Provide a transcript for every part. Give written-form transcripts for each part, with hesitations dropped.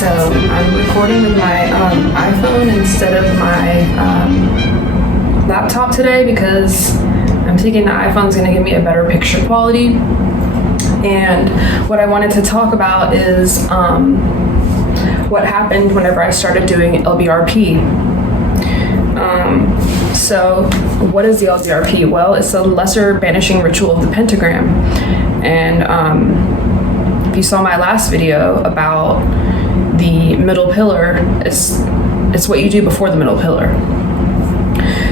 So I'm recording with my iPhone instead of my laptop today because I'm thinking the iPhone's going to give me a better picture quality. And what I wanted to talk about is what happened whenever I started doing LBRP. So what is the LBRP? Well, it's the lesser banishing ritual of the pentagram. And if you saw my last video about the middle pillar, it's what you do before the middle pillar.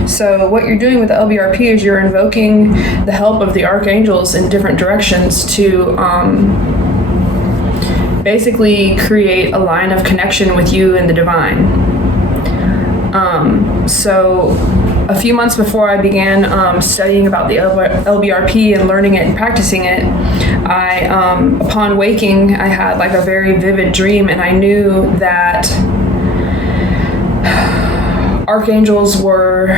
So what you're doing with the LBRP is you're invoking the help of the archangels in different directions to basically create a line of connection with you and the divine. So a few months before I began studying about the LBRP and learning it and practicing it, I, upon waking, I had like a very vivid dream, and I knew that archangels were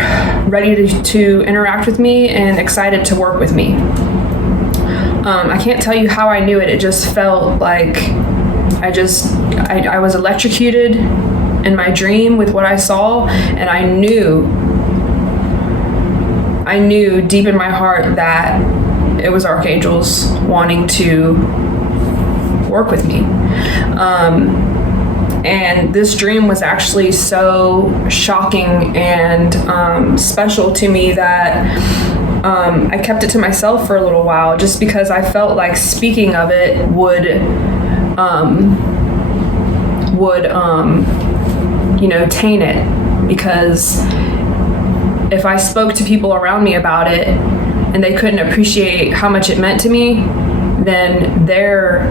ready to interact with me and excited to work with me. I can't tell you how I knew it. It just felt like I was electrocuted in my dream with what I saw, and I knew deep in my heart that it was archangels wanting to work with me. And this dream was actually so shocking and special to me that I kept it to myself for a little while, just because I felt like speaking of it would taint it. Because if I spoke to people around me about it and they couldn't appreciate how much it meant to me, then their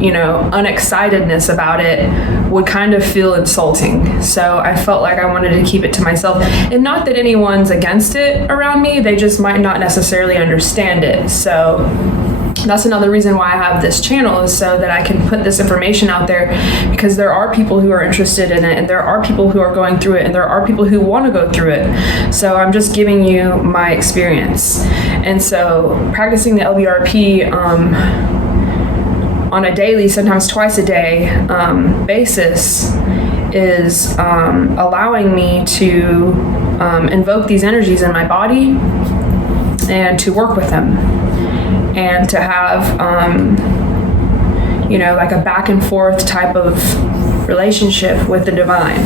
unexcitedness about it would kind of feel insulting. So I felt like I wanted to keep it to myself. And not that anyone's against it around me, they just might not necessarily understand it. So that's another reason why I have this channel, is so that I can put this information out there, because there are people who are interested in it, and there are people who are going through it, and there are people who want to go through it. So I'm just giving you my experience. And so practicing the LBRP on a daily, sometimes twice a day basis is allowing me to invoke these energies in my body and to work with them, and to have like a back and forth type of relationship with the divine.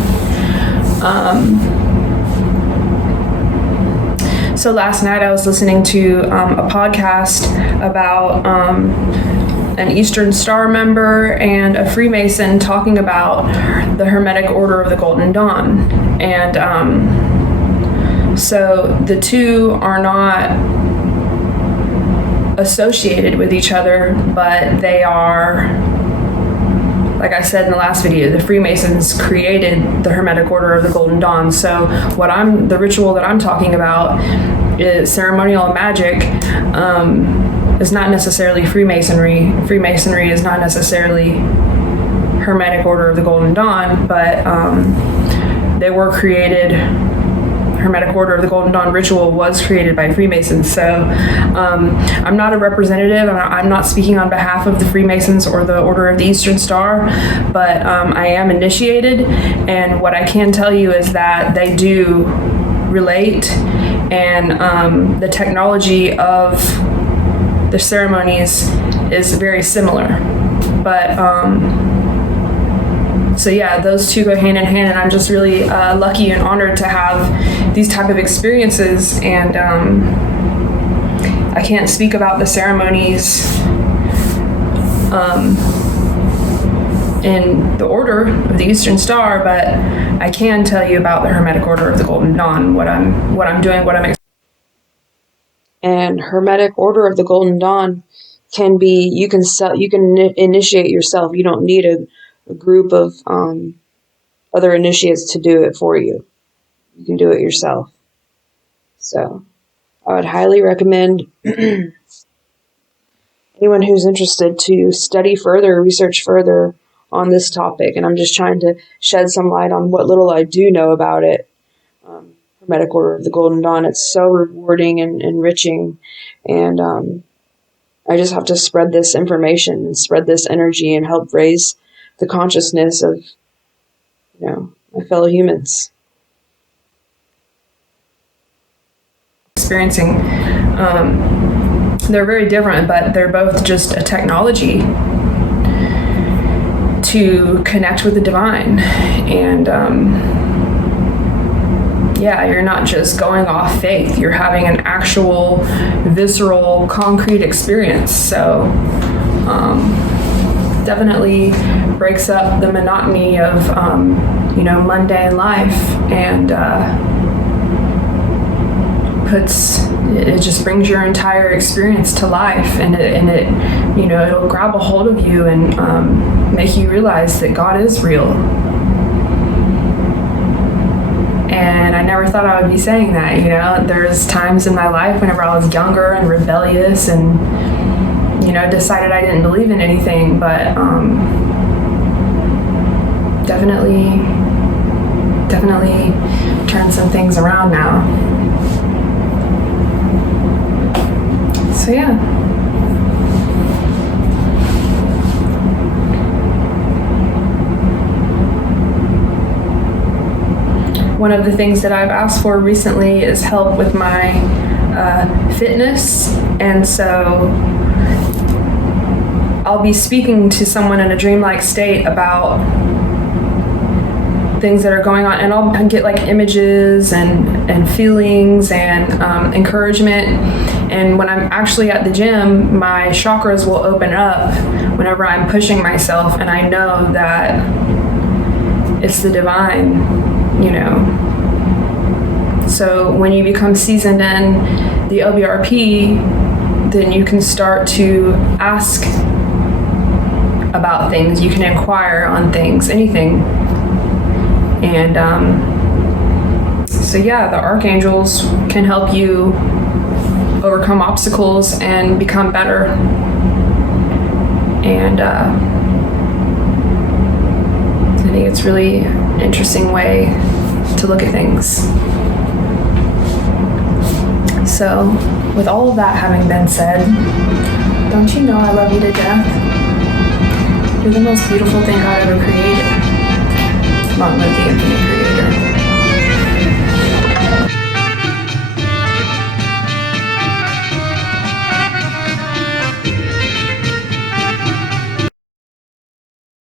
So last night I was listening to a podcast about an Eastern Star member and a Freemason talking about the Hermetic Order of the Golden Dawn. And so the two are not associated with each other, but they are, like I said in the last video, the Freemasons created the Hermetic Order of the Golden Dawn. So the ritual that I'm talking about is ceremonial magic. Is not necessarily Freemasonry. Freemasonry is not necessarily Hermetic Order of the Golden Dawn, but they were created. Hermetic Order of the Golden Dawn ritual was created by Freemasons. So I'm not a representative, and I'm not speaking on behalf of the Freemasons or the Order of the Eastern Star, but I am initiated, and what I can tell you is that they do relate, and the technology of the ceremonies is very similar. But so yeah, those two go hand in hand, and I'm just really lucky and honored to have these type of experiences. And I can't speak about the ceremonies in the Order of the Eastern Star, but I can tell you about the Hermetic Order of the Golden Dawn, what I'm doing, what I'm. And Hermetic Order of the Golden Dawn can be, you can initiate yourself. You don't need a group of other initiates to do it for you. You can do it yourself. So I would highly recommend anyone who's interested to study further, research further on this topic. And I'm just trying to shed some light on what little I do know about it. Hermetic Order of the Golden Dawn. It's so rewarding and enriching. And I just have to spread this information and spread this energy and help raise the consciousness of, my fellow humans. Experiencing, they're very different, but they're both just a technology to connect with the divine. And you're not just going off faith, you're having an actual visceral concrete experience. So definitely breaks up the monotony of mundane life, and it just brings your entire experience to life, and it it'll grab a hold of you and make you realize that God is real. And I never thought I would be saying that. There's times in my life whenever I was younger and rebellious and decided I didn't believe in anything, but definitely turned some things around now. So yeah. One of the things that I've asked for recently is help with my fitness, and so I'll be speaking to someone in a dreamlike state about things that are going on, and I'll get like images and feelings and encouragement. And when I'm actually at the gym, my chakras will open up whenever I'm pushing myself, and I know that it's the divine, So when you become seasoned in the lbrp, then you can start to ask about things. You can inquire on things, anything. And the archangels can help you overcome obstacles and become better. And I think it's really an interesting way to look at things. So, with all of that having been said, don't you know I love you to death? You're the most beautiful thing God ever created. Long live the infinite creator.